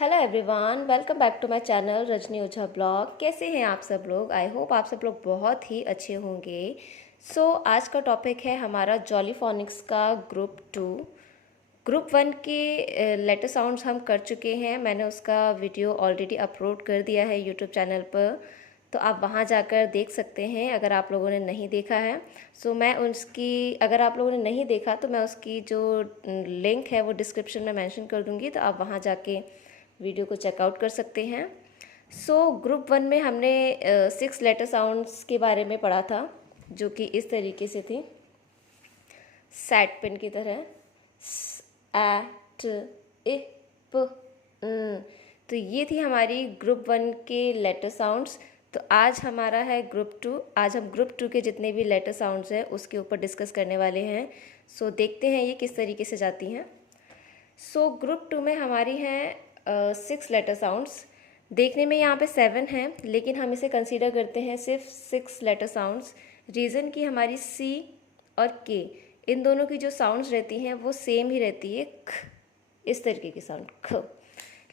Hello everyone, welcome back to my channel Rajni Ojha blog. कैसे हैं आप सब लोग? आई होप आप सब लोग बहुत ही अच्छे होंगे। आज का टॉपिक है हमारा जॉली फोनिक्स का ग्रुप 1 के लेटर साउंड्स हम कर चुके हैं। मैंने उसका वीडियो ऑलरेडी अपलोड कर दिया है यूट्यूब चैनल पर, तो आप वहां जाकर देख सकते हैं अगर आप लोगों ने नहीं देखा है। मैं उसकी, अगर आप लोगों ने नहीं देखा तो मैं उसकी जो लिंक है वो डिस्क्रिप्शन में मेंशन कर दूंगी, तो आप वहां जाके वीडियो को चेकआउट कर सकते हैं। ग्रुप 1 में हमने 6 लेटर साउंड्स के बारे में पढ़ा था, जो कि इस तरीके से थी, सैट पेन की तरह, स, आ, ट, इ, प, न। तो ये थी हमारी ग्रुप 1 के लेटर साउंड्स। तो आज हमारा है ग्रुप 2। आज हम ग्रुप 2 के जितने भी लेटर साउंड्स हैं उसके ऊपर डिस्कस करने वाले हैं। देखते हैं ये किस तरीके से जाती हैं। ग्रुप 2 में हमारी हैं 6 लेटर साउंड्स। देखने में यहाँ पे 7 हैं, लेकिन हम इसे कंसीडर करते हैं सिर्फ 6 लेटर साउंड्स। रीज़न कि हमारी सी और के, इन दोनों की जो साउंड्स रहती हैं वो सेम ही रहती है, ख, इस तरीके की साउंड ख।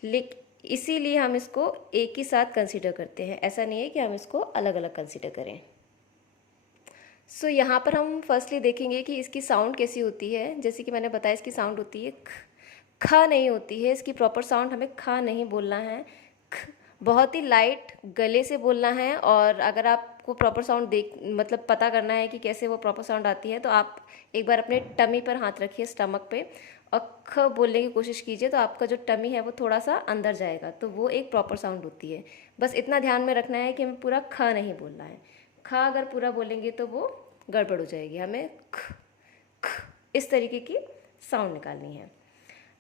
लेकिन इसीलिए हम इसको एक ही साथ कंसीडर करते हैं, ऐसा नहीं है कि हम इसको अलग अलग कंसीडर करें। यहाँ पर हम फर्स्टली देखेंगे कि इसकी साउंड कैसी होती है। जैसे कि मैंने बताया, इसकी साउंड होती है ख, खा नहीं होती है। इसकी प्रॉपर साउंड हमें खा नहीं बोलना है, ख, बहुत ही लाइट गले से बोलना है। और अगर आपको प्रॉपर साउंड मतलब पता करना है कि कैसे वो प्रॉपर साउंड आती है, तो आप एक बार अपने टमी पर हाथ रखिए, स्टमक पे, और ख बोलने की कोशिश कीजिए, तो आपका जो टमी है वो थोड़ा सा अंदर जाएगा, तो वो एक प्रॉपर साउंड होती है। बस इतना ध्यान में रखना है कि हमें पूरा ख नहीं बोलना है। खा अगर पूरा बोलेंगे तो वो गड़बड़ हो जाएगी। हमें ख, ख इस तरीके की साउंड निकालनी है।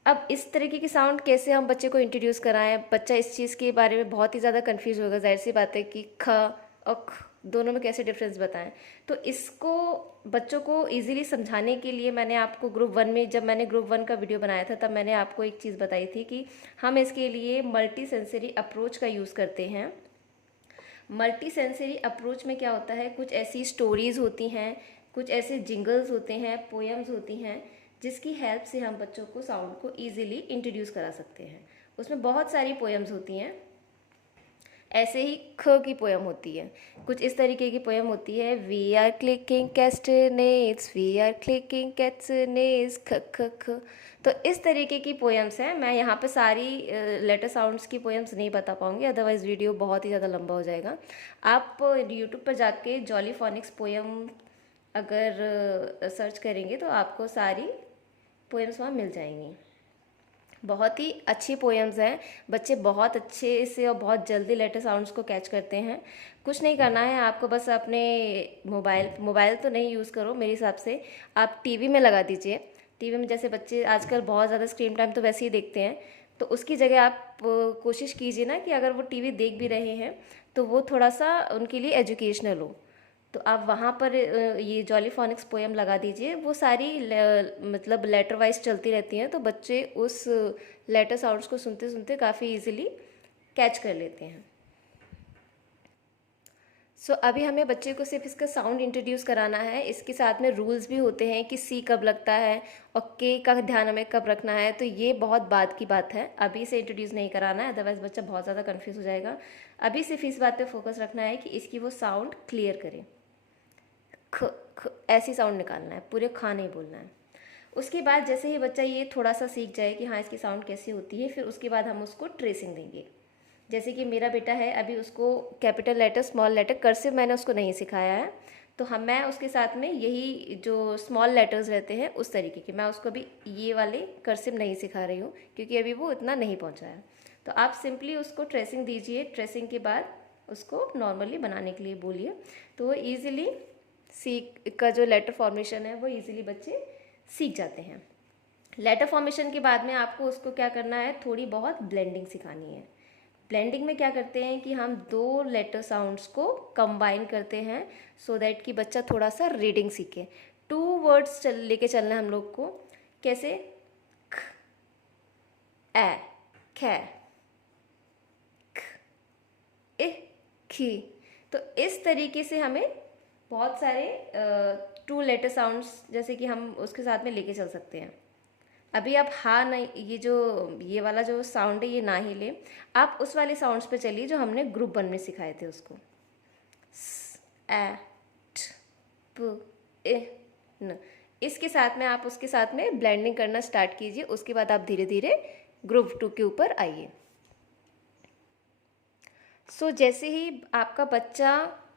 अब इस तरीके की साउंड कैसे हम बच्चे को इंट्रोड्यूस कराएं? बच्चा इस चीज़ के बारे में बहुत ही ज़्यादा कंफ्यूज होगा। जाहिर सी बात है कि ख और ख दोनों में कैसे डिफरेंस बताएं। तो इसको बच्चों को इजीली समझाने के लिए मैंने आपको ग्रुप 1 में, जब मैंने ग्रुप 1 का वीडियो बनाया था, तब मैंने आपको एक चीज़ बताई थी कि हम इसके लिए मल्टी सेंसरी अप्रोच का यूज़ करते हैं। मल्टी सेंसरी अप्रोच में क्या होता है, कुछ ऐसी स्टोरीज़ होती हैं, कुछ ऐसे जिंगल्स होते हैं, पोएम्स होती हैं, जिसकी हेल्प से हम बच्चों को साउंड को ईजिली इंट्रोड्यूस करा सकते हैं। उसमें बहुत सारी पोएम्स होती हैं। ऐसे ही ख की पोएम होती है, कुछ इस तरीके की पोएम होती है, we are clicking castanets, we are clicking castanets, ख ख ख। तो इस तरीके की पोएम्स हैं। मैं यहाँ पे सारी लेटर साउंड्स की पोएम्स नहीं बता पाऊँगी, अदरवाइज़ वीडियो बहुत ही ज़्यादा लंबा हो जाएगा। आप यूट्यूब पर जाके जॉली फोनिक्स पोएम अगर सर्च करेंगे तो आपको सारी पोएम्स वहाँ मिल जाएंगी। बहुत ही अच्छी पोएम्स हैं। बच्चे बहुत अच्छे से और बहुत जल्दी लेटर साउंड्स को कैच करते हैं। कुछ नहीं करना है आपको, बस अपने मोबाइल तो नहीं यूज़ करो मेरे हिसाब से, आप टीवी में लगा दीजिए। टीवी में जैसे बच्चे आजकल बहुत ज़्यादा स्क्रीन टाइम तो वैसे ही देखते हैं, तो उसकी जगह आप कोशिश कीजिए ना कि अगर वो टीवी देख भी रहे हैं तो वो थोड़ा सा उनके लिए एजुकेशनल हो। तो आप वहाँ पर ये जॉली फोनिक्स पोएम लगा दीजिए। वो सारी मतलब लेटर वाइज चलती रहती हैं, तो बच्चे उस लेटर साउंड्स को सुनते सुनते काफ़ी इजीली कैच कर लेते हैं। अभी हमें बच्चे को सिर्फ इसका साउंड इंट्रोड्यूस कराना है। इसके साथ में रूल्स भी होते हैं कि सी कब लगता है और के का ध्यान हमें कब रखना है, तो ये बहुत बाद की बात है, अभी से इंट्रोड्यूस नहीं कराना है, अदरवाइज बच्चा बहुत ज़्यादा कन्फ्यूज़ हो जाएगा। अभी सिर्फ इस बात पे फोकस रखना है कि इसकी वो साउंड क्लियर करें। ख, ख ऐसी साउंड निकालना है, पूरे खा नहीं बोलना है। उसके बाद जैसे ही बच्चा ये थोड़ा सा सीख जाए कि हाँ इसकी साउंड कैसी होती है, फिर उसके बाद हम उसको ट्रेसिंग देंगे। जैसे कि मेरा बेटा है, अभी उसको capital letter, small letter, cursive मैंने उसको नहीं सिखाया है, तो मैं उसके साथ में यही जो स्मॉल लेटर्स रहते हैं उस तरीके के, मैं उसको अभी ये वाले कर्सिव नहीं सिखा रही हूँ, क्योंकि अभी वो इतना नहीं पहुँचा है। तो आप सिंपली उसको ट्रेसिंग दीजिए। ट्रेसिंग के बाद उसको नॉर्मली बनाने के लिए बोलिए, तो वो ईजिली सी का जो लेटर फॉर्मेशन है वो इजीली बच्चे सीख जाते हैं। लेटर फॉर्मेशन के बाद में आपको उसको क्या करना है, थोड़ी बहुत ब्लेंडिंग सिखानी है। ब्लेंडिंग में क्या करते हैं कि हम 2 लेटर साउंड्स को कंबाइन करते हैं, सो दैट कि बच्चा थोड़ा सा रीडिंग सीखे। 2 वर्ड्स लेके चलना है हम लोग को। कैसे? ख, ए, ख, ख, ए, खी। तो इस तरीके से हमें बहुत सारे 2 लेटर साउंड्स जैसे कि हम उसके साथ में लेके चल सकते हैं। अभी आप हाँ नहीं, ये वाला जो साउंड है ये ना ही ले, आप उस वाले साउंड्स पे चलिए जो हमने ग्रुप 1 में सिखाए थे उसको। स, ए, ट, प, ए, न। इसके साथ में आप उसके साथ में ब्लेंडिंग करना स्टार्ट कीजिए। उसके बाद आप धीरे धीरे ग्रुप 2 के ऊपर आइए। सो जैसे ही आपका बच्चा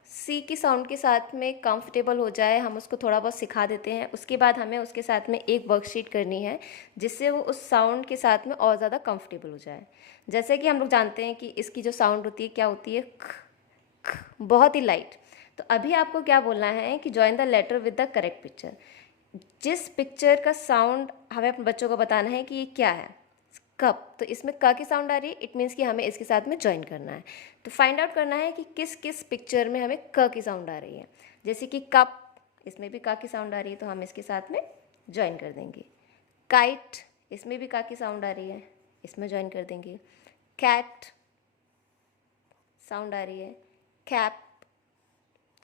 सी की साउंड के साथ में कंफर्टेबल हो जाए, हम उसको थोड़ा बहुत सिखा देते हैं। उसके बाद हमें उसके साथ में एक वर्कशीट करनी है जिससे वो उस साउंड के साथ में और ज़्यादा कंफर्टेबल हो जाए। जैसे कि हम लोग जानते हैं कि इसकी जो साउंड होती है क्या होती है, ख, ख, बहुत ही लाइट। तो अभी आपको क्या बोलना है कि join the letter with the correct picture. जिस पिक्चर का साउंड हमें अपने बच्चों को बताना है कि ये क्या है, कप, तो इसमें क की साउंड आ रही है, इट मीन्स कि हमें इसके साथ में ज्वाइन करना है। तो फाइंड आउट करना है कि किस किस पिक्चर में हमें क की साउंड आ रही है। जैसे कि कप, इसमें भी क की साउंड आ रही है तो हम इसके साथ में ज्वाइन कर देंगे। काइट, इसमें भी क की साउंड आ रही है, इसमें ज्वाइन कर देंगे। कैट साउंड आ रही है, कैप,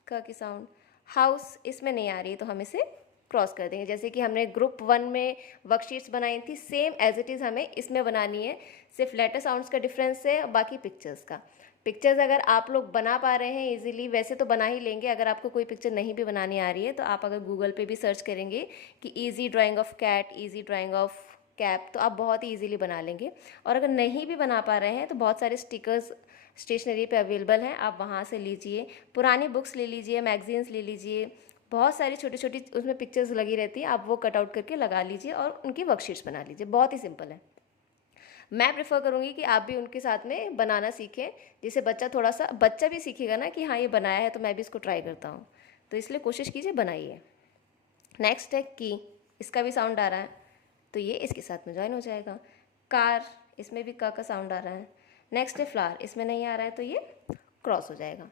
क की साउंड। हाउस इसमें नहीं आ रही है तो हम इसे क्रॉस कर देंगे। जैसे कि हमने ग्रुप 1 में वर्कशीट्स बनाई थी, सेम एज इट इज़ हमें इसमें बनानी है। सिर्फ लेटर साउंड्स का डिफरेंस है, बाकी पिक्चर्स का। पिक्चर्स अगर आप लोग बना पा रहे हैं इजीली, वैसे तो बना ही लेंगे। अगर आपको कोई पिक्चर नहीं भी बनानी आ रही है तो आप अगर गूगल पे भी सर्च करेंगे कि easy drawing of cat, easy drawing of cap, तो आप बहुत ही ईजिली बना लेंगे। और अगर नहीं भी बना पा रहे हैं तो बहुत सारे स्टिकर्स स्टेशनरी पे अवेलेबल हैं, आप वहाँ से लीजिए। पुरानी बुक्स ले लीजिए, मैगजीन्स ले लीजिए, बहुत सारी छोटी छोटी उसमें पिक्चर्स लगी रहती है, आप वो कट आउट करके लगा लीजिए और उनकी वर्कशीट्स बना लीजिए। बहुत ही सिंपल है। मैं प्रेफर करूँगी कि आप भी उनके साथ में बनाना सीखें, जिससे बच्चा भी सीखेगा ना कि हाँ ये बनाया है तो मैं भी इसको ट्राई करता हूँ। तो इसलिए कोशिश कीजिए, बनाइए। नेक्स्ट है की, इसका भी साउंड आ रहा है तो ये इसके साथ में ज्वाइन हो जाएगा। कार, इसमें भी का साउंड आ रहा है। नेक्स्ट है फ्लावर, इसमें नहीं आ रहा है तो ये क्रॉस हो जाएगा।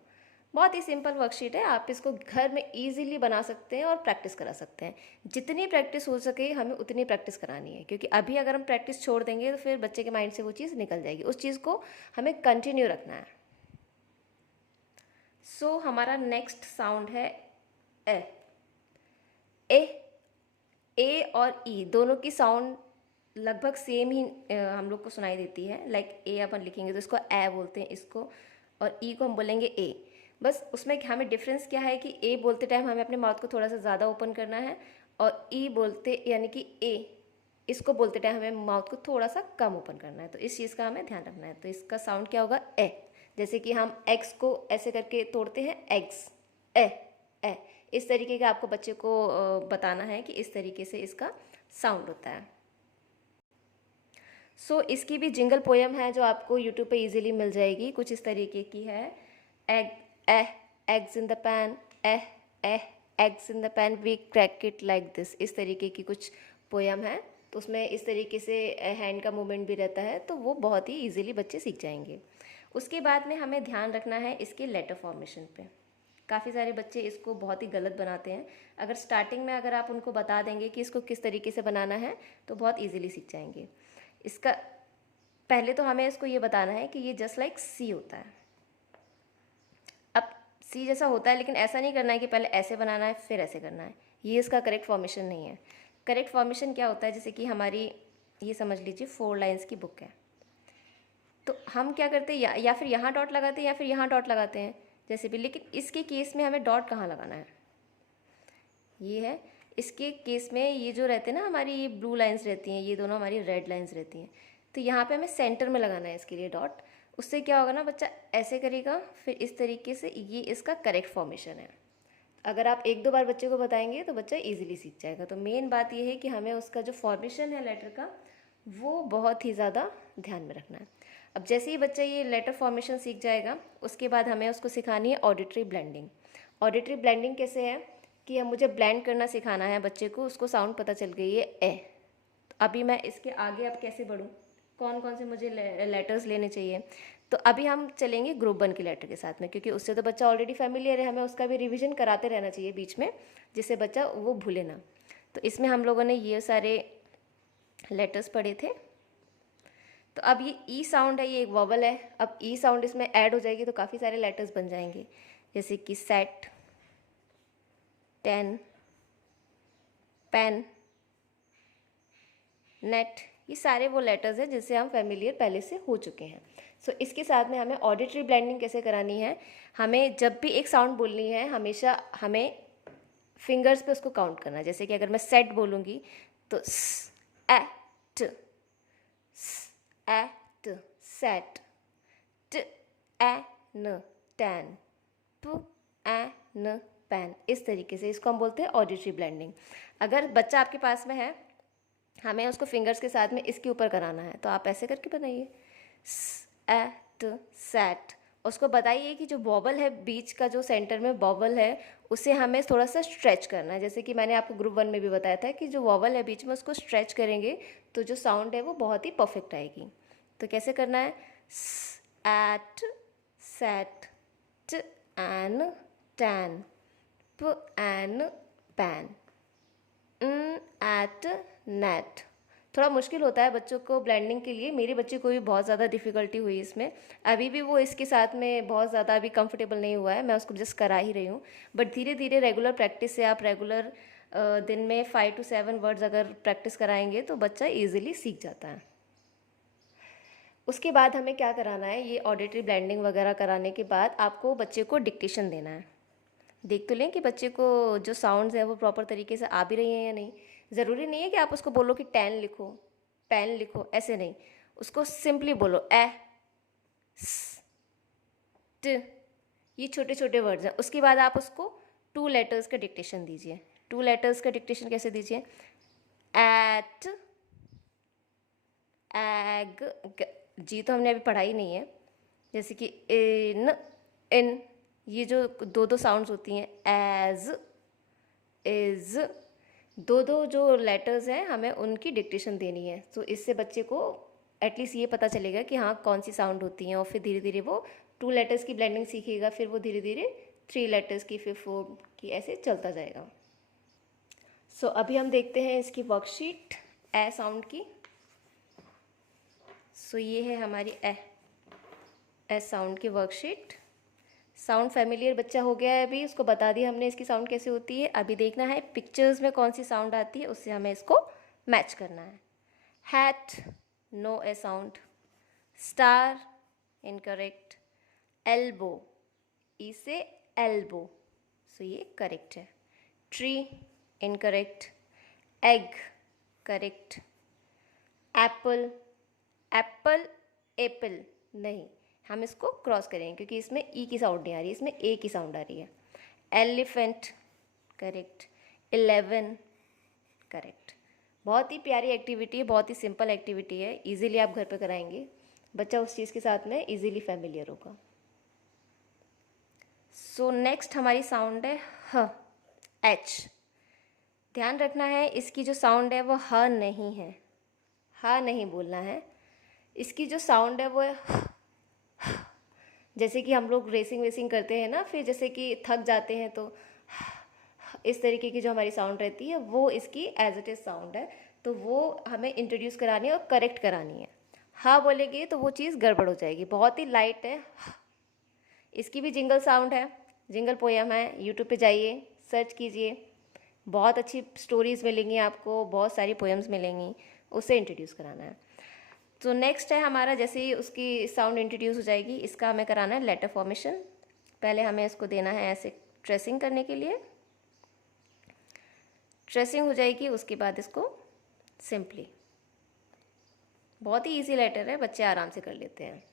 बहुत ही सिंपल वर्कशीट है, आप इसको घर में इजीली बना सकते हैं और प्रैक्टिस करा सकते हैं। जितनी प्रैक्टिस हो सके हमें उतनी प्रैक्टिस करानी है, क्योंकि अभी अगर हम प्रैक्टिस छोड़ देंगे तो फिर बच्चे के माइंड से वो चीज़ निकल जाएगी। उस चीज़ को हमें कंटिन्यू रखना है। सो हमारा नेक्स्ट साउंड है ए। ए और ई दोनों की साउंड लगभग सेम ही हम लोग को सुनाई देती है। लाइक ए अपन लिखेंगे तो इसको ए बोलते हैं इसको, और ई को हम बोलेंगे ए। बस उसमें हमें डिफरेंस क्या है कि ए बोलते टाइम हमें अपने माउथ को थोड़ा सा ज़्यादा ओपन करना है, और ई बोलते यानी कि ए, इसको बोलते टाइम हमें माउथ को थोड़ा सा कम ओपन करना है। तो इस चीज़ का हमें ध्यान रखना है। तो इसका साउंड क्या होगा, ए। जैसे कि हम एक्स को ऐसे करके तोड़ते हैं, एग्स, ए, ए। इस तरीके का आपको बच्चे को बताना है कि इस तरीके से इसका साउंड होता है। सो इसकी भी जिंगल पोयम है जो आपको यूट्यूब पे इजीली मिल जाएगी। कुछ इस तरीके की है, egg, eggs in the pan, eggs in the pan, we crack it like this. इस तरीके की कुछ पोयम है, तो उसमें इस तरीके से हैंड का मूवमेंट भी रहता है, तो वो बहुत ही इजीली बच्चे सीख जाएंगे। उसके बाद में हमें ध्यान रखना है इसके लेटर फॉर्मेशन पे। काफ़ी सारे बच्चे इसको बहुत ही गलत बनाते हैं। अगर स्टार्टिंग में अगर आप उनको बता देंगे कि इसको किस तरीके से बनाना है तो बहुत ईजिली सीख जाएंगे। इसका पहले तो हमें इसको ये बताना है कि ये जस्ट लाइक सी होता है। अब सी जैसा होता है, लेकिन ऐसा नहीं करना है कि पहले ऐसे बनाना है फिर ऐसे करना है। ये इसका करेक्ट फॉर्मेशन नहीं है। करेक्ट फॉर्मेशन क्या होता है, जैसे कि हमारी ये समझ लीजिए 4 लाइन्स की बुक है, तो हम क्या करते हैं, या फिर यहाँ डॉट लगाते हैं या फिर यहाँ डॉट लगाते हैं जैसे भी। लेकिन इसके केस में हमें डॉट कहाँ लगाना है, ये है। इसके केस में ये जो रहते हैं ना, हमारी ये ब्लू लाइंस रहती हैं, ये दोनों हमारी रेड लाइंस रहती हैं, तो यहाँ पे हमें सेंटर में लगाना है इसके लिए डॉट। उससे क्या होगा ना, बच्चा ऐसे करेगा, फिर इस तरीके से, ये इसका करेक्ट फॉर्मेशन है। अगर आप 1-2 बार बच्चे को बताएंगे तो बच्चा इजीली सीख जाएगा। तो मेन बात ये है कि हमें उसका जो फॉर्मेशन है लेटर का, वो बहुत ही ज़्यादा ध्यान में रखना है। अब जैसे ही बच्चा ये लेटर फॉर्मेशन सीख जाएगा, उसके बाद हमें उसको सिखानी है ऑडिटरी ब्लेंडिंग। ऑडिटरी ब्लेंडिंग कैसे है कि हम मुझे ब्लेंड करना सिखाना है बच्चे को। उसको साउंड पता चल गई है ए, अभी मैं इसके आगे अब कैसे बढ़ूँ, कौन कौन से मुझे लेटर्स लेने चाहिए। तो अभी हम चलेंगे ग्रुप 1 के लेटर के साथ में, क्योंकि उससे तो बच्चा ऑलरेडी फैमिलियर है, हमें उसका भी रिवीजन कराते रहना चाहिए बीच में, जिससे बच्चा वो भूले ना। तो इसमें हम लोगों ने ये सारे लेटर्स पढ़े थे। तो अब ये ई साउंड है, ये एक वॉवल है। अब ई साउंड इसमें ऐड हो जाएगी तो काफ़ी सारे लेटर्स बन जाएंगे, जैसे कि सेट, 10, पेन, नेट, ये सारे वो लेटर्स हैं जिससे हम फेमिलियर पहले से हो चुके हैं। सो इसके साथ में हमें ऑडिटरी ब्लेंडिंग कैसे करानी है, हमें जब भी एक साउंड बोलनी है हमेशा हमें फिंगर्स पे उसको काउंट करना है। जैसे कि अगर मैं सेट बोलूँगी तो स एट, एट, सेट, ट एन, टैन, प एन, पैन। इस तरीके से इसको हम बोलते हैं ऑडिटरी ब्लेंडिंग। अगर बच्चा आपके पास में है, हमें उसको फिंगर्स के साथ में इसके ऊपर कराना है, तो आप ऐसे करके बनाइए एट, सेट। उसको बताइए कि जो बॉबल है बीच का, जो सेंटर में बॉबल है, उसे हमें थोड़ा सा स्ट्रेच करना है। जैसे कि मैंने आपको ग्रुप 1 में भी बताया था कि जो वॉवल है बीच में उसको स्ट्रेच करेंगे तो जो साउंड है वो बहुत ही परफेक्ट आएगी। तो कैसे करना है, एट, सेट, ट एन, टैन, प एन, पैन, एट, नेट। थोड़ा मुश्किल होता है बच्चों को ब्लेंडिंग के लिए, मेरे बच्चे को भी बहुत ज़्यादा डिफ़िकल्टी हुई इसमें। अभी भी वो इसके साथ में बहुत ज़्यादा अभी कंफर्टेबल नहीं हुआ है, मैं उसको जस्ट करा ही रही हूँ। बट धीरे धीरे रेगुलर प्रैक्टिस से, आप रेगुलर दिन में 5 to 7 वर्ड्स अगर प्रैक्टिस कराएंगे तो बच्चा ईजिली सीख जाता है। उसके बाद हमें क्या कराना है, ये ऑडिटरी ब्लेंडिंग वगैरह कराने के बाद आपको बच्चे को डिक्टेशन देना है। देख तो लें कि बच्चे को जो साउंड्स हैं वो प्रॉपर तरीके से आ भी रही हैं या नहीं। ज़रूरी नहीं है कि आप उसको बोलो कि टैन लिखो, पैन लिखो, ऐसे नहीं। उसको सिंपली बोलो ए, स, ट, ये छोटे छोटे वर्ड्स हैं। उसके बाद आप उसको 2 लेटर्स का डिक्टेशन दीजिए। 2 लेटर्स का डिक्टेशन कैसे दीजिए, एट, एग, जी तो हमने अभी पढ़ा ही नहीं है। जैसे कि इन, इन, ये जो दो दो साउंड्स होती हैं, एज, इज, दो दो जो लेटर्स हैं हमें उनकी डिक्टेशन देनी है। तो इससे बच्चे को एटलीस्ट ये पता चलेगा कि हाँ कौन सी साउंड होती हैं, और फिर धीरे धीरे वो 2 लेटर्स की ब्लेंडिंग सीखेगा, फिर वो धीरे धीरे 3 लेटर्स की, फिर 4 की, ऐसे चलता जाएगा। सो अभी हम देखते हैं इसकी वर्कशीट ए साउंड की। सो ये है हमारी ए साउंड की वर्कशीट। साउंड फेमिलियर बच्चा हो गया है, अभी उसको बता दिया हमने इसकी साउंड कैसे होती है। अभी देखना है पिक्चर्स में कौन सी साउंड आती है, उससे हमें इसको मैच करना है। हैट, नो ए साउंड। Star, incorrect. एल्बो, ई से एल्बो, सो ये करेक्ट है। Tree, incorrect. Egg, correct. Apple, Apple, Apple नहीं, हम इसको क्रॉस करेंगे क्योंकि इसमें ई की साउंड नहीं आ रही, इसमें ए की साउंड आ रही है। Elephant, correct. 11, करेक्ट। बहुत ही प्यारी एक्टिविटी है, बहुत ही सिंपल एक्टिविटी है, इजीली आप घर पे कराएंगे, बच्चा उस चीज़ के साथ में इजीली फेमिलियर होगा। सो नेक्स्ट हमारी साउंड है ह, एच। ध्यान रखना है इसकी जो साउंड है वो ह नहीं है, ह नहीं बोलना है। इसकी जो साउंड है वो है जैसे कि हम लोग रेसिंग वेसिंग करते हैं ना, फिर जैसे कि थक जाते हैं तो इस तरीके की जो हमारी साउंड रहती है वो इसकी एज इट इज़ साउंड है। तो वो हमें इंट्रोड्यूस करानी है और करेक्ट करानी है। हाँ बोलेंगे तो वो चीज़ गड़बड़ हो जाएगी, बहुत ही लाइट है। इसकी भी जिंगल साउंड है, जिंगल पोयम है, यूट्यूब पे जाइए सर्च कीजिए, बहुत अच्छी स्टोरीज़ मिलेंगी आपको, बहुत सारी पोएम्स मिलेंगी, उससे इंट्रोड्यूस कराना है। तो नेक्स्ट है हमारा, जैसे ही उसकी साउंड इंट्रोड्यूस हो जाएगी, इसका हमें कराना है लेटर फॉर्मेशन। पहले हमें इसको देना है ऐसे ट्रेसिंग करने के लिए, ट्रेसिंग हो जाएगी, उसके बाद इसको सिंपली, बहुत ही इजी लेटर है, बच्चे आराम से कर लेते हैं।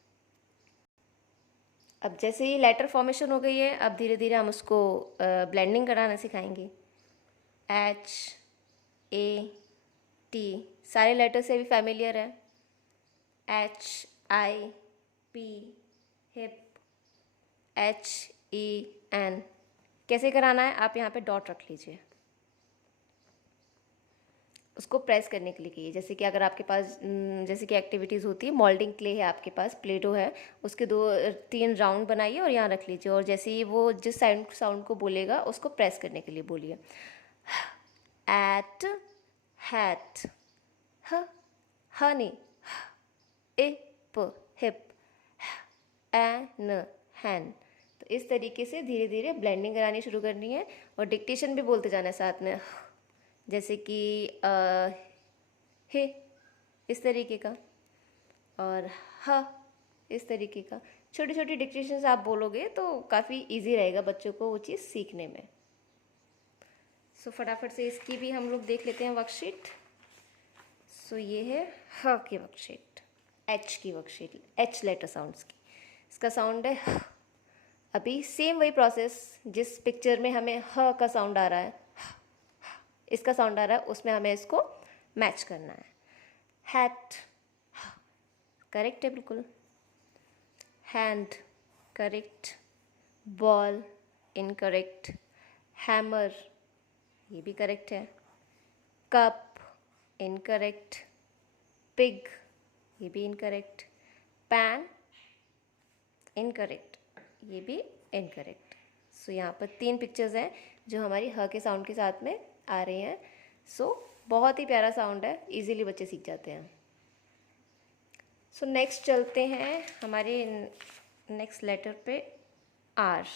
अब जैसे ही लेटर फॉर्मेशन हो गई है, अब धीरे धीरे हम उसको ब्लेंडिंग कराना सिखाएंगे। एच, ए, टी, सारे लेटर से भी फैमिलियर है। एच, आई, पी, हिप, एच, ई, एन। कैसे कराना है, आप यहाँ पे डॉट रख लीजिए, उसको प्रेस करने के लिए कीजिए। जैसे कि अगर आपके पास जैसे कि एक्टिविटीज़ होती है, मोल्डिंग क्ले है आपके पास, प्ले डो है, उसके 2-3 राउंड बनाइए और यहाँ रख लीजिए, और जैसे ही वो जिस साउंड को बोलेगा उसको प्रेस करने के लिए बोलिए। एट, हैट, हनी, इप, हिप, एन, हैन। तो इस तरीके से धीरे धीरे ब्लेंडिंग करानी शुरू करनी है, और डिक्टेशन भी बोलते जाना है साथ में, जैसे कि हे, इस तरीके का, और ह इस तरीके का। छोटी छोटी डिक्टेशंस आप बोलोगे तो काफ़ी इजी रहेगा बच्चों को वो चीज़ सीखने में। सो फटाफट से इसकी भी हम लोग देख लेते हैं वर्कशीट। सो ये है ह की वर्कशीट, एच की वर्कशीट, एच लेटर साउंड्स की। इसका साउंड है ह। अभी सेम वही प्रोसेस, जिस पिक्चर में हमें ह का साउंड आ रहा है, इसका साउंड आ रहा है, उसमें हमें इसको मैच करना है। हैट, करेक्ट है बिल्कुल। Hand, correct. Ball, incorrect. Hammer, ये भी करेक्ट है। Cup, incorrect. पिग, ये भी इनकरेक्ट। पैन, इनकरेक्ट, ये भी इनकरेक्ट। सो यहाँ पर 3 पिक्चर्स हैं जो हमारी ह के साउंड के साथ में आ रही हैं। सो बहुत ही प्यारा साउंड है, इजीली बच्चे सीख जाते हैं। सो नेक्स्ट चलते हैं हमारे नेक्स्ट लेटर पे, आर।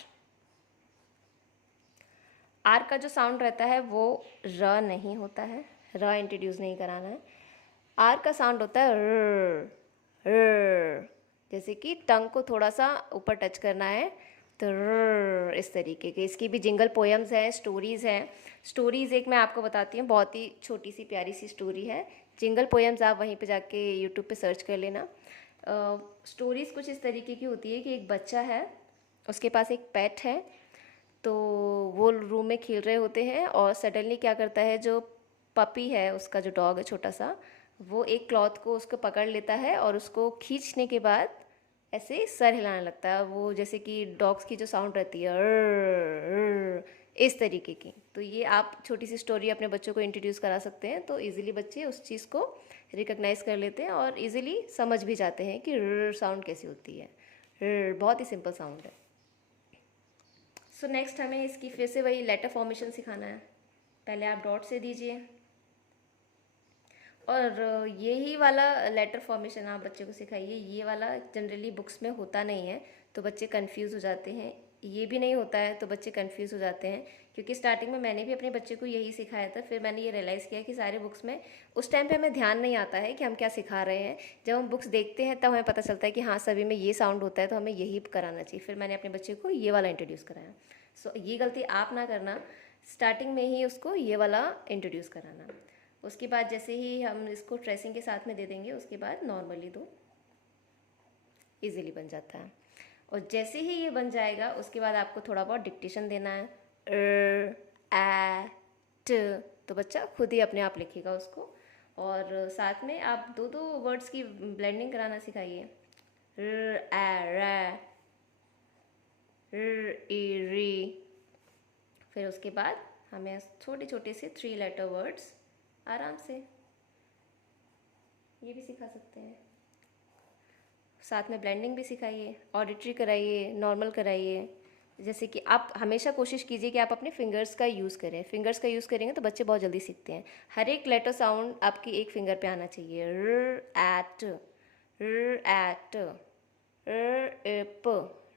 आर का जो साउंड रहता है वो र नहीं होता है, र इंट्रोड्यूस नहीं कराना है। आर का साउंड होता है र, र। जैसे कि टंग को थोड़ा सा ऊपर टच करना है तो र, इस तरीके के। इसकी भी जिंगल पोएम्स हैं, स्टोरीज़ हैं। स्टोरीज़ एक मैं आपको बताती हूँ, बहुत ही छोटी सी प्यारी सी स्टोरी है। जिंगल पोएम्स आप वहीं पे जाके यूट्यूब पे सर्च कर लेना। स्टोरीज़ कुछ इस तरीके की होती है कि एक बच्चा है, उसके पास एक पेट है, तो वो रूम में खेल रहे होते हैं और सडनली क्या करता है, जो पपी है उसका, जो डॉग है छोटा सा, वो एक क्लॉथ को उसको पकड़ लेता है और उसको खींचने के बाद ऐसे सर हिलाने लगता है। वो जैसे कि डॉग्स की जो साउंड रहती है इस तरीके की। तो ये आप छोटी सी स्टोरी अपने बच्चों को इंट्रोड्यूस करा सकते हैं, तो इजीली बच्चे उस चीज़ को रिकग्नाइज कर लेते हैं और इजीली समझ भी जाते हैं कि साउंड कैसी होती है। बहुत ही सिंपल साउंड है। सो नेक्स्ट हमें इसकी फिर से वही लेटर फॉर्मेशन सिखाना है। पहले आप डॉट से दीजिए, और यही वाला लेटर फॉर्मेशन आप बच्चे को सिखाइए। ये वाला जनरली बुक्स में होता नहीं है, तो बच्चे कंफ्यूज हो जाते हैं। ये भी नहीं होता है तो बच्चे कंफ्यूज हो जाते हैं, क्योंकि स्टार्टिंग में मैंने भी अपने बच्चे को यही सिखाया था। फिर मैंने ये रियलाइज़ किया कि सारे बुक्स में उस टाइम पे हमें ध्यान नहीं आता है कि हम क्या सिखा रहे हैं। जब हम बुक्स देखते हैं तब हमें पता चलता है कि हाँ, सभी में ये साउंड होता है तो हमें यही कराना चाहिए। फिर मैंने अपने बच्चे को ये वाला इंट्रोड्यूस कराया। सो ये गलती आप ना करना, स्टार्टिंग में ही उसको ये वाला इंट्रोड्यूस कराना। उसके बाद जैसे ही हम इसको ट्रेसिंग के साथ में दे देंगे, उसके बाद नॉर्मली दो, इजीली बन जाता है। और जैसे ही ये बन जाएगा उसके बाद आपको थोड़ा बहुत डिक्टेशन देना है, ट, तो बच्चा खुद ही अपने आप लिखेगा उसको। और साथ में आप 2-2 वर्ड्स की ब्लेंडिंग कराना सिखाइए, री। फिर उसके बाद हमें छोटे छोटे से 3 लेटर वर्ड्स आराम से ये भी सिखा सकते हैं। साथ में ब्लेंडिंग भी सिखाइए, ऑडिटरी कराइए, नॉर्मल कराइए। जैसे कि आप हमेशा कोशिश कीजिए कि आप अपने फिंगर्स का यूज़ करें। फिंगर्स का यूज़ करेंगे तो बच्चे बहुत जल्दी सीखते हैं। हर एक लेटर साउंड आपकी एक फिंगर पे आना चाहिए। At,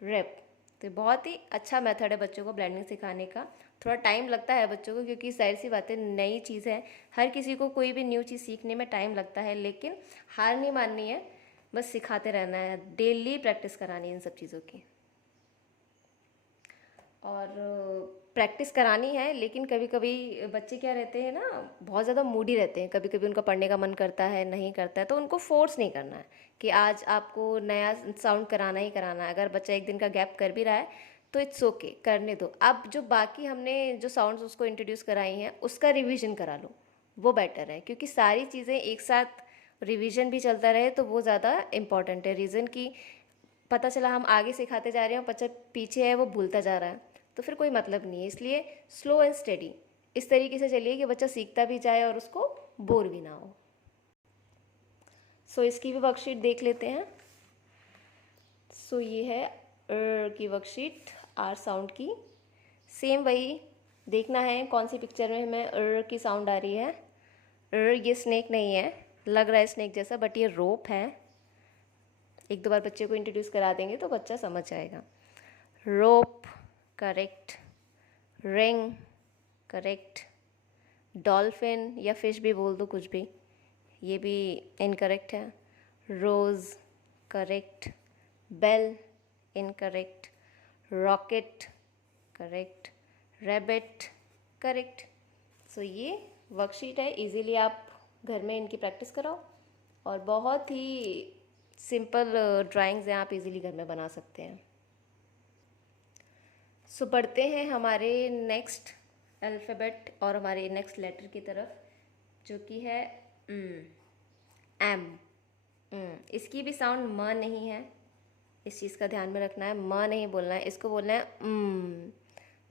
rap. तो बहुत ही अच्छा मेथड है बच्चों को ब्लेंडिंग सिखाने का। थोड़ा टाइम लगता है बच्चों को, क्योंकि जाहिर सी बात है, नई चीज़ है। हर किसी को कोई भी न्यू चीज़ सीखने में टाइम लगता है, लेकिन हार नहीं माननी है, बस सिखाते रहना है, डेली प्रैक्टिस करानी है इन सब चीज़ों की। और प्रैक्टिस करानी है, लेकिन कभी कभी बच्चे क्या रहते हैं ना, बहुत ज़्यादा मूडी रहते हैं। कभी कभी उनका पढ़ने का मन करता है, नहीं करता है, तो उनको फोर्स नहीं करना है कि आज आपको नया साउंड कराना ही कराना है। अगर बच्चा एक दिन का गैप कर भी रहा है तो इट्स ओके, करने दो। अब जो बाकी हमने जो साउंड्स उसको इंट्रोड्यूस कराई हैं उसका रिवीजन करा लो, वो बेटर है। क्योंकि सारी चीज़ें एक साथ रिवीजन भी चलता रहे तो वो ज़्यादा इम्पॉर्टेंट है। रीज़न की पता चला हम आगे सिखाते जा रहे हैं, बच्चा पीछे है, वो भूलता जा रहा है, तो फिर कोई मतलब नहीं है। इसलिए स्लो एंड स्टेडी इस तरीके से चलिए कि बच्चा सीखता भी जाए और उसको बोर भी ना हो। सो इसकी भी वर्कशीट देख लेते हैं। सो ये है की वर्कशीट, आर साउंड की। सेम वही देखना है कौन सी पिक्चर में हमें की साउंड आ रही है। ये स्नेक नहीं है, लग रहा है स्नेक जैसा, बट ये रोप है। एक दो बार बच्चे को इंट्रोड्यूस करा देंगे तो बच्चा समझ जाएगा। Rope, correct. Ring, correct. Dolphin या फिश भी बोल दो, कुछ भी, ये भी इनकरेक्ट है। Rose correct, bell incorrect, rocket correct, rabbit correct. So ये वर्कशीट है, इजीली आप घर में इनकी प्रैक्टिस कराओ और बहुत ही सिंपल ड्राइंग्स हैं, आप इजीली घर में बना सकते हैं। सो बढ़ते हैं हमारे नेक्स्ट अल्फ़ाबेट और हमारे नेक्स्ट लेटर की तरफ, जो कि है एम। इसकी भी साउंड म नहीं है, इस चीज़ का ध्यान में रखना है। म नहीं बोलना है, इसको बोलना है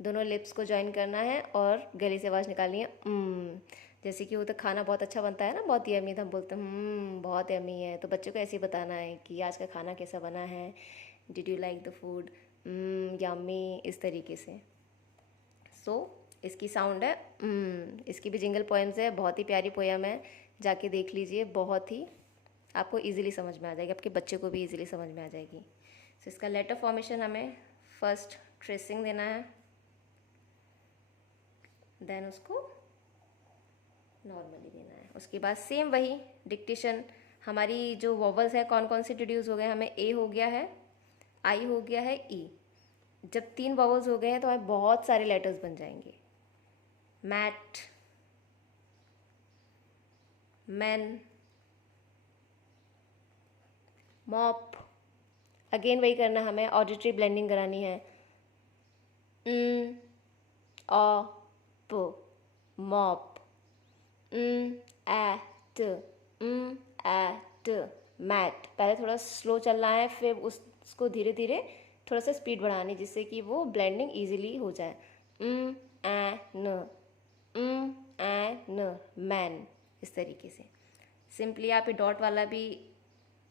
दोनों लिप्स को ज्वाइन करना है और गले से आवाज़ निकालनी है जैसे कि वो तो खाना बहुत अच्छा बनता है ना, बहुत यम्मी, तो हम बोलते हैं बहुत यम्मी है। तो बच्चों को ऐसे ही बताना है कि आज का खाना कैसा बना है, did you like the food, yummy, इस तरीके से। सो इसकी साउंड है इसकी भी जिंगल पोएम्स है, बहुत ही प्यारी पोएम है, जाके देख लीजिए, बहुत ही आपको इजीली समझ में आ जाएगी, आपके बच्चे को भी इजीली समझ में आ जाएगी। सो इसका लेटर फॉर्मेशन हमें फर्स्ट ट्रेसिंग देना है, देन उसको नॉर्मली देना है। उसके बाद सेम वही डिक्टेशन, हमारी जो वॉवल्स है कौन कौन से इंट्रोड्यूस हो गए, हमें ए हो गया है, आई हो गया है, ई। जब 3 वॉवल्स हो गए हैं तो हमें बहुत सारे लेटर्स बन जाएंगे। Mat, man, mop. अगेन वही करना, हमें ऑडिटरी ब्लेंडिंग करानी है। अ प, मॉप, एट, एट, मैट। पहले थोड़ा स्लो चलना है, फिर उसको धीरे धीरे थोड़ा सा स्पीड बढ़ानी, जिससे कि वो ब्लेंडिंग इजीली हो जाए। एन, मैन, इस तरीके से। सिंपली आप ये डॉट वाला भी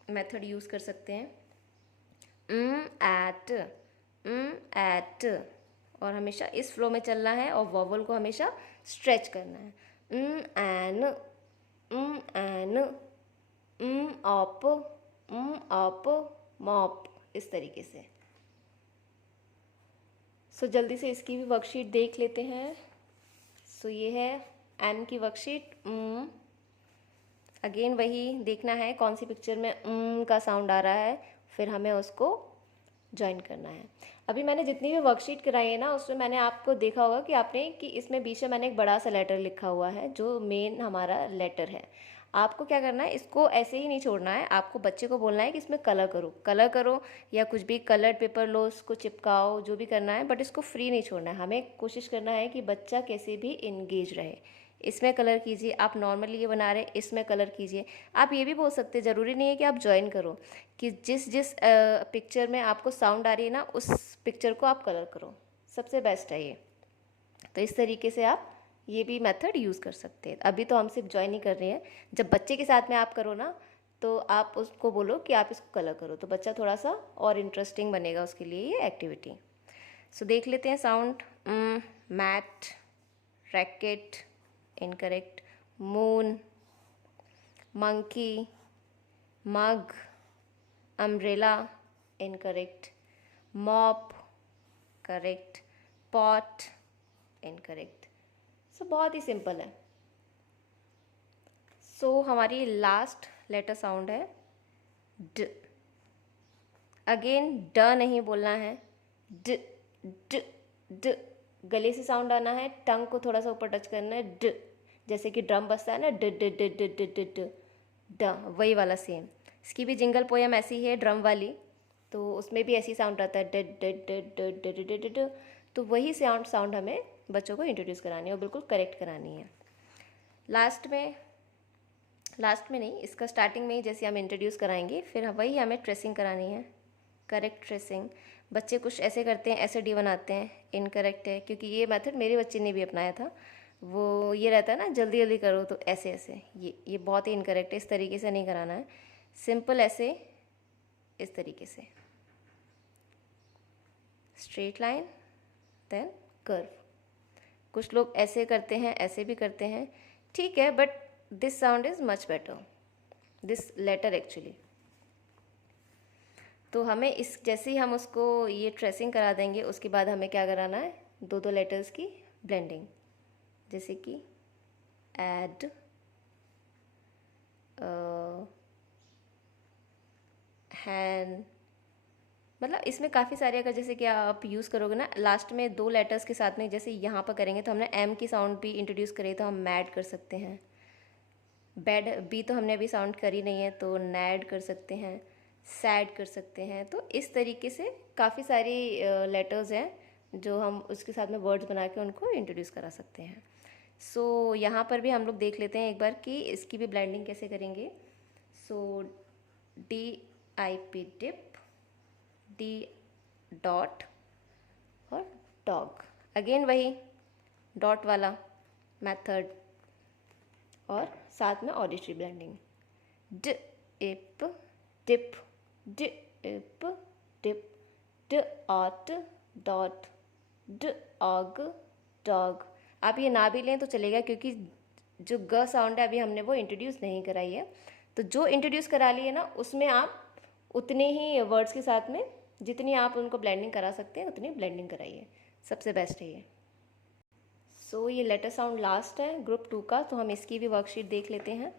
मेथड यूज़ कर सकते हैं। एट, एट, और हमेशा इस फ्लो में चलना है और वॉवल को हमेशा स्ट्रेच करना है। एन, अप, मॉप, इस तरीके से। सो जल्दी से इसकी भी वर्कशीट देख लेते हैं। सो ये है एम की वर्कशीट। अगेन वही देखना है कौन सी पिक्चर में का साउंड आ रहा है, फिर हमें उसको ज्वाइन करना है। अभी मैंने जितनी भी वर्कशीट कराई है ना, उसमें मैंने आपको देखा होगा कि आपने कि इसमें बीच में मैंने एक बड़ा सा लेटर लिखा हुआ है जो मेन हमारा लेटर है। आपको क्या करना है, इसको ऐसे ही नहीं छोड़ना है, आपको बच्चे को बोलना है कि इसमें कलर करो या कुछ भी कलर्ड पेपर लो, उसको चिपकाओ, जो भी करना है, बट इसको फ्री नहीं छोड़ना है। हमें कोशिश करना है कि बच्चा कैसे भी इंगेज रहे। इसमें कलर कीजिए, आप नॉर्मली ये बना रहे इसमें कलर कीजिए। आप ये भी बोल सकते हैं, ज़रूरी नहीं है कि आप ज्वाइन करो, कि जिस जिस पिक्चर में आपको साउंड आ रही है ना, उस पिक्चर को आप कलर करो, सबसे बेस्ट है ये। तो इस तरीके से आप ये भी मेथड यूज़ कर सकते हैं। अभी तो हम सिर्फ ज्वाइन ही कर रहे हैं, जब बच्चे के साथ में आप करो ना, तो आप उसको बोलो कि आप इसको कलर करो, तो बच्चा थोड़ा सा और इंटरेस्टिंग बनेगा उसके लिए ये एक्टिविटी। सो देख लेते हैं sound. Mat, racket incorrect, moon, monkey, mug, umbrella incorrect, mop correct, pot incorrect. So बहुत ही सिंपल है। सो हमारी लास्ट लेटर साउंड है ड। अगेन ड नहीं बोलना है, ड ड ड, गले से साउंड आना है, टंग को थोड़ा सा ऊपर टच करना है, ड, जैसे कि ड्रम बजता है ना, ड ड ड ड ड ड ड, ड, वही वाला सेम। इसकी भी जिंगल पोएम ऐसी है ड्रम वाली, तो उसमें भी ऐसी साउंड आता है, ड ड ड ड ड ड ड ड। तो वही साउंड हमें बच्चों को इंट्रोड्यूस करानी है और बिल्कुल करेक्ट करानी है। लास्ट में नहीं, इसका स्टार्टिंग में ही जैसे हम इंट्रोड्यूस कराएंगे, फिर वही हमें ट्रेसिंग करानी है, करेक्ट ट्रेसिंग। बच्चे कुछ ऐसे करते हैं, ऐसे डी बनाते हैं, इनकरेक्ट है, क्योंकि ये मेथड मेरे बच्चे ने भी अपनाया था। वो ये रहता है ना, जल्दी जल्दी करो तो ऐसे ऐसे, ये बहुत ही इनकरेक्ट है, इस तरीके से नहीं कराना है। सिंपल ऐसे, इस तरीके से, स्ट्रेट लाइन देन कर्व। कुछ लोग ऐसे करते हैं, ऐसे भी करते हैं, ठीक है, but this sound is much better, this letter actually. तो हमें इस जैसे ही हम उसको ये ट्रेसिंग करा देंगे, उसके बाद हमें क्या कराना है, दो दो लेटर्स की ब्लेंडिंग, जैसे कि एड, हैन, मतलब इसमें काफ़ी सारे, अगर जैसे कि आप यूज़ करोगे ना लास्ट में 2 लेटर्स के साथ में, जैसे यहाँ पर करेंगे तो हमने एम की साउंड भी इंट्रोड्यूस करी तो हम मैड कर सकते हैं। बैड बी तो हमने अभी साउंड करी नहीं है तो नैड कर सकते हैं, सैड कर सकते हैं। तो इस तरीके से काफ़ी सारी लेटर्स हैं जो हम उसके साथ में वर्ड्स बना के उनको इंट्रोड्यूस करा सकते हैं। सो यहाँ पर भी हम लोग देख लेते हैं एक बार कि इसकी भी ब्लेंडिंग कैसे करेंगे। सो DIP डिप, D डॉट और डॉग, अगेन वही डॉट वाला मेथड और साथ में ऑडिटरी ब्लेंडिंग। ड इप डिप, ड इप डिप, ड ऑट डॉट, ड ऑग डॉग। आप ये ना भी लें तो चलेगा क्योंकि जो ग साउंड है अभी हमने वो इंट्रोड्यूस नहीं कराई है। तो जो इंट्रोड्यूस करा ली है ना उसमें आप उतने ही वर्ड्स के साथ में जितनी आप उनको ब्लेंडिंग करा सकते हैं उतनी ब्लेंडिंग कराइए, सबसे बेस्ट है ये। सो ये लेटर साउंड लास्ट है ग्रुप 2 का, तो हम इसकी भी वर्कशीट देख लेते हैं।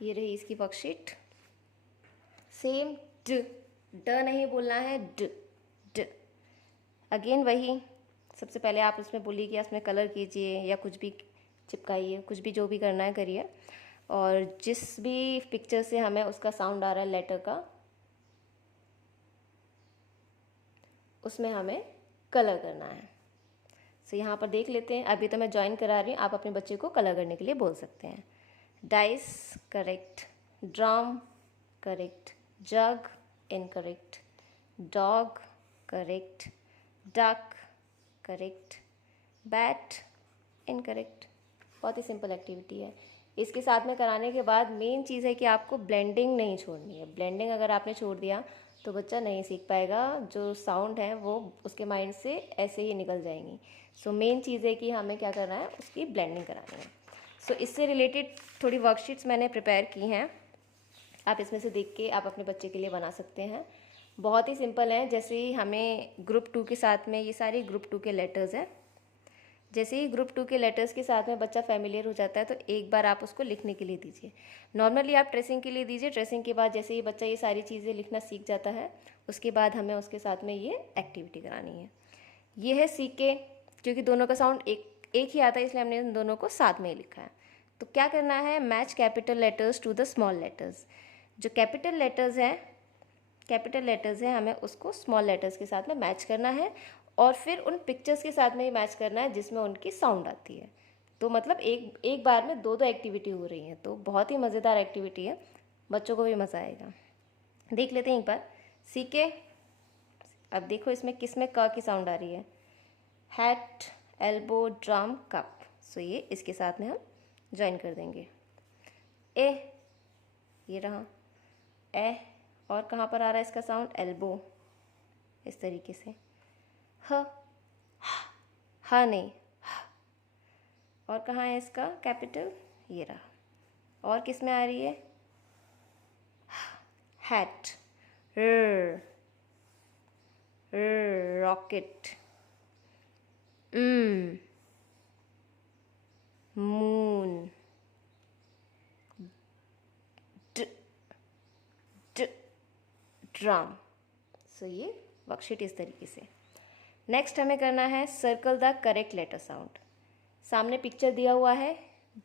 ये रही इसकी वर्कशीट। सेम ड, ड नहीं बोलना है, ड ड। अगेन वही, सबसे पहले आप उसमें बोलिए कि उसमें कलर कीजिए या कुछ भी चिपकाइए, कुछ भी जो भी करना है करिए। और जिस भी पिक्चर से हमें उसका साउंड आ रहा है लेटर का, उसमें हमें कलर करना है। सो यहाँ पर देख लेते हैं। अभी तो मैं ज्वाइन करा रही हूँ, आप अपने बच्चे को कलर करने के लिए बोल सकते हैं। Dice correct, drum correct, jug incorrect, dog correct, duck correct, bat incorrect. बहुत ही सिंपल एक्टिविटी है। इसके साथ में कराने के बाद मेन चीज़ है कि आपको ब्लेंडिंग नहीं छोड़नी है। ब्लेंडिंग अगर आपने छोड़ दिया तो बच्चा नहीं सीख पाएगा, जो साउंड है वो उसके माइंड से ऐसे ही निकल जाएंगी। सो मेन चीज़ है कि हमें क्या करना है, उसकी ब्लेंडिंग करानी है। सो इससे रिलेटेड थोड़ी वर्कशीट्स मैंने प्रिपेयर की हैं, आप इसमें से देख के आप अपने बच्चे के लिए बना सकते हैं। बहुत ही सिंपल है। जैसे ही हमें ग्रुप 2 के साथ में, ये सारे ग्रुप 2 के लेटर्स हैं, जैसे ही ग्रुप 2 के लेटर्स के साथ में बच्चा फेमिलियर हो जाता है तो एक बार आप उसको लिखने के लिए दीजिए। नॉर्मली आप ट्रेसिंग के लिए दीजिए। ट्रेसिंग के बाद जैसे ही बच्चा ये सारी चीज़ें लिखना सीख जाता है उसके बाद हमें उसके साथ में ये एक्टिविटी करानी है। ये है सीके, क्योंकि दोनों का साउंड एक ही आता है इसलिए हमने इन दोनों को साथ में ही लिखा है। तो क्या करना है, match capital letters to the small letters. जो कैपिटल लेटर्स हैं हमें उसको स्मॉल लेटर्स के साथ में मैच करना है और फिर उन पिक्चर्स के साथ में ही मैच करना है जिसमें उनकी साउंड आती है। तो मतलब एक बार में दो एक्टिविटी हो रही हैं, तो बहुत ही मज़ेदार एक्टिविटी है, बच्चों को भी मज़ा आएगा। देख लेते हैं एक बार। सीके, अब देखो इसमें किस में क की साउंड आ रही है, हैट, एल्बो, ड्रम, कप। सो ये इसके साथ में हम ज्वाइन कर देंगे। ए, ये रहा ए, और कहाँ पर आ रहा है इसका साउंड, एल्बो, इस तरीके से। ह, हा नहीं, और कहाँ है इसका कैपिटल, ये रहा। और किस में आ रही है, hat, rocket, moon, drum. So ये वर्कशीट इस तरीके से। नेक्स्ट हमें करना है circle the correct letter sound. सामने पिक्चर दिया हुआ है,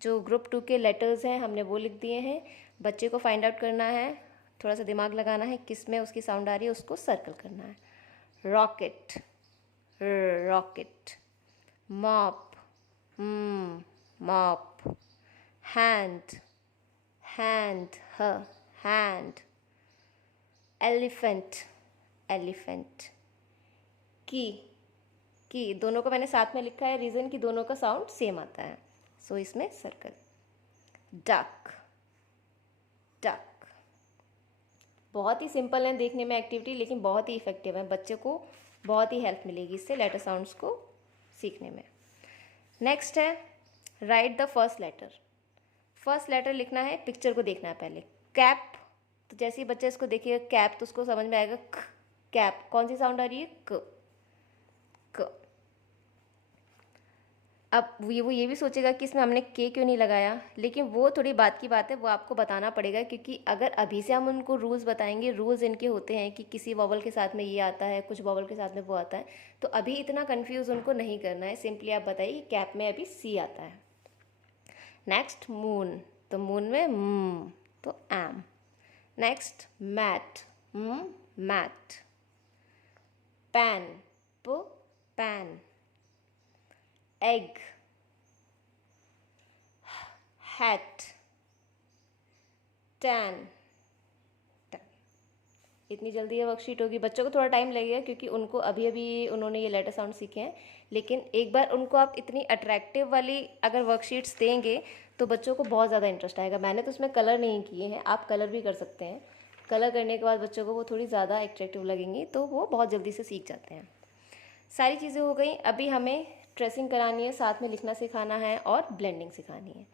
जो ग्रुप 2 के लेटर्स हैं हमने वो लिख दिए हैं। बच्चे को फाइंड आउट करना है, थोड़ा सा दिमाग लगाना है किस में उसकी साउंड आ रही है, उसको सर्कल करना है। Rocket, rocket, mop, mop, hand, hand, hand, elephant, elephant, की दोनों को मैंने साथ में लिखा है, रीज़न कि दोनों का साउंड सेम आता है। सो इसमें सर्कल। Duck, duck. बहुत ही सिंपल है देखने में एक्टिविटी, लेकिन बहुत ही इफेक्टिव है। बच्चे को बहुत ही हेल्प मिलेगी इससे लेटर साउंड्स को सीखने में। नेक्स्ट है write the first letter. First letter लिखना है, पिक्चर को देखना है पहले। कैप, तो जैसे ही बच्चा इसको देखिएगा कैप तो उसको समझ में आएगा क, कैप कौन सी साउंड आ रही है, क, क। अब वो ये भी सोचेगा कि इसमें हमने के क्यों नहीं लगाया, लेकिन वो थोड़ी बात की बात है, वो आपको बताना पड़ेगा, क्योंकि अगर अभी से हम उनको रूल्स बताएंगे, रूल्स इनके होते हैं कि किसी वॉवल के साथ में ये आता है, कुछ वॉवल के साथ में वो आता है, तो अभी इतना कंफ्यूज उनको नहीं करना है। सिंपली आप बताइए कि कैप में अभी सी आता है। नेक्स्ट मून, तो मून में तो M. Next mat, mat. Pan, pan. Egg, hat. Tan, इतनी जल्दी ये वर्कशीट होगी। बच्चों को थोड़ा टाइम लगेगा क्योंकि उनको अभी अभी उन्होंने ये लेटर साउंड सीखे हैं, लेकिन एक बार उनको आप इतनी अट्रैक्टिव वाली अगर वर्कशीट्स देंगे तो बच्चों को बहुत ज़्यादा इंटरेस्ट आएगा। मैंने तो उसमें कलर नहीं किए हैं, आप कलर भी कर सकते हैं। कलर करने के बाद बच्चों को वो थोड़ी ज़्यादा अट्रैक्टिव लगेंगी, तो वो बहुत जल्दी से सीख जाते हैं। सारी चीज़ें हो गई, अभी हमें ट्रेसिंग करानी है, साथ में लिखना सिखाना है और ब्लेंडिंग सिखानी है।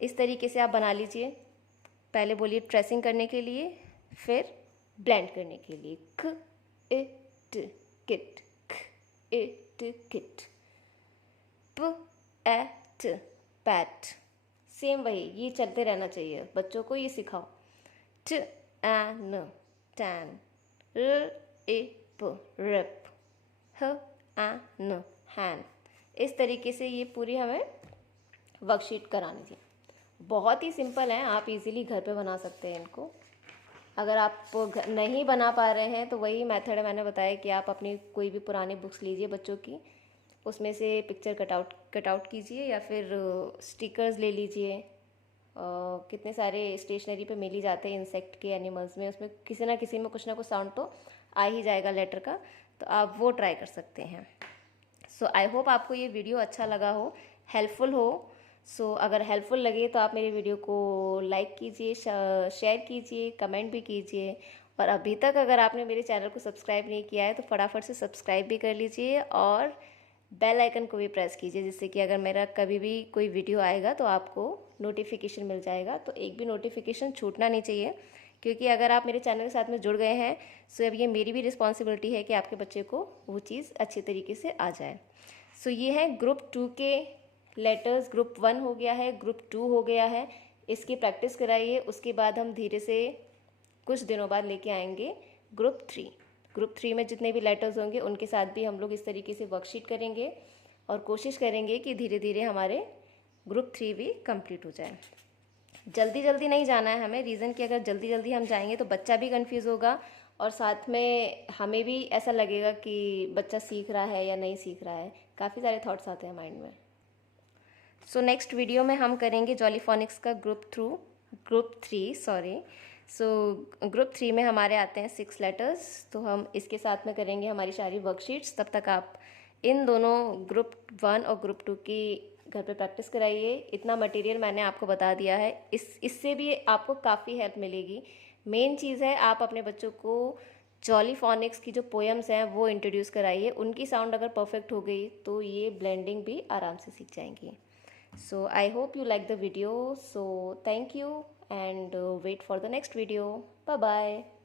इस तरीके से आप बना लीजिए। पहले बोलिए ट्रेसिंग करने के लिए, फिर ब्लेंड करने के लिए। क इट किट, क इट किट। प एट पैट। सेम वही, ये चलते रहना चाहिए, बच्चों को ये सिखाओ। ट एन टैन। र इप रिप। ह एन हैन। इस तरीके से ये पूरी हमें वर्कशीट करानी थी। बहुत ही सिंपल है, आप इजीली घर पे बना सकते हैं इनको। अगर आप नहीं बना पा रहे हैं तो वही मेथड है, मैंने बताया कि आप अपनी कोई भी पुरानी बुक्स लीजिए बच्चों की, उसमें से पिक्चर कटआउट कीजिए, या फिर स्टिकर्स ले लीजिए। कितने सारे स्टेशनरी पे मिल ही जाते हैं इंसेक्ट के, एनिमल्स में, उसमें किसी ना किसी में कुछ ना कुछ साउंड तो आ ही जाएगा लेटर का, तो आप वो ट्राई कर सकते हैं। सो आई होप आपको ये वीडियो अच्छा लगा हो, हेल्पफुल हो। सो अगर हेल्पफुल लगे तो आप मेरे वीडियो को लाइक कीजिए, शेयर कीजिए, कमेंट भी कीजिए, और अभी तक अगर आपने मेरे चैनल को सब्सक्राइब नहीं किया है तो फटाफट से सब्सक्राइब भी कर लीजिए और बेल आइकन को भी प्रेस कीजिए, जिससे कि अगर मेरा कभी भी कोई वीडियो आएगा तो आपको नोटिफिकेशन मिल जाएगा। तो एक भी नोटिफिकेशन छूटना नहीं चाहिए, क्योंकि अगर आप मेरे चैनल के साथ में जुड़ गए हैं सो अब ये मेरी भी रिस्पॉन्सिबिलिटी है कि आपके बच्चे को वो चीज़ अच्छे तरीके से आ जाए। सो ये है ग्रुप 2 के लेटर्स। ग्रुप 1 हो गया है, ग्रुप 2 हो गया है। इसकी प्रैक्टिस कराइए, उसके बाद हम धीरे से कुछ दिनों बाद लेके आएंगे ग्रुप 3। ग्रुप 3 में जितने भी लेटर्स होंगे उनके साथ भी हम लोग इस तरीके से वर्कशीट करेंगे और कोशिश करेंगे कि धीरे धीरे हमारे ग्रुप 3 भी कंप्लीट हो जाए। जल्दी जल्दी नहीं जाना है हमें, रीज़न कि अगर जल्दी जल्दी हम जाएंगे तो बच्चा भी कंफ्यूज होगा और साथ में हमें भी ऐसा लगेगा कि बच्चा सीख रहा है या नहीं सीख रहा है, काफ़ी सारे थॉट्स आते हैं माइंड में। सो नेक्स्ट वीडियो में हम करेंगे जॉलीफोनिक्स का ग्रुप 3 सॉरी। सो ग्रुप 3 में हमारे आते हैं 6 लेटर्स, तो हम इसके साथ में करेंगे हमारी सारी वर्कशीट्स। तब तक आप इन दोनों ग्रुप 1 और ग्रुप 2 की घर पे प्रैक्टिस कराइए। इतना मटेरियल मैंने आपको बता दिया है, इससे भी आपको काफ़ी हेल्प मिलेगी। मेन चीज़ है आप अपने बच्चों को जॉलीफोनिक्स की जो पोएम्स हैं वो इंट्रोड्यूस कराइए। उनकी साउंड अगर परफेक्ट हो गई तो ये ब्लेंडिंग भी आराम से सीख जाएंगी। So I hope you like the video. So thank you and wait for the next video. Bye bye.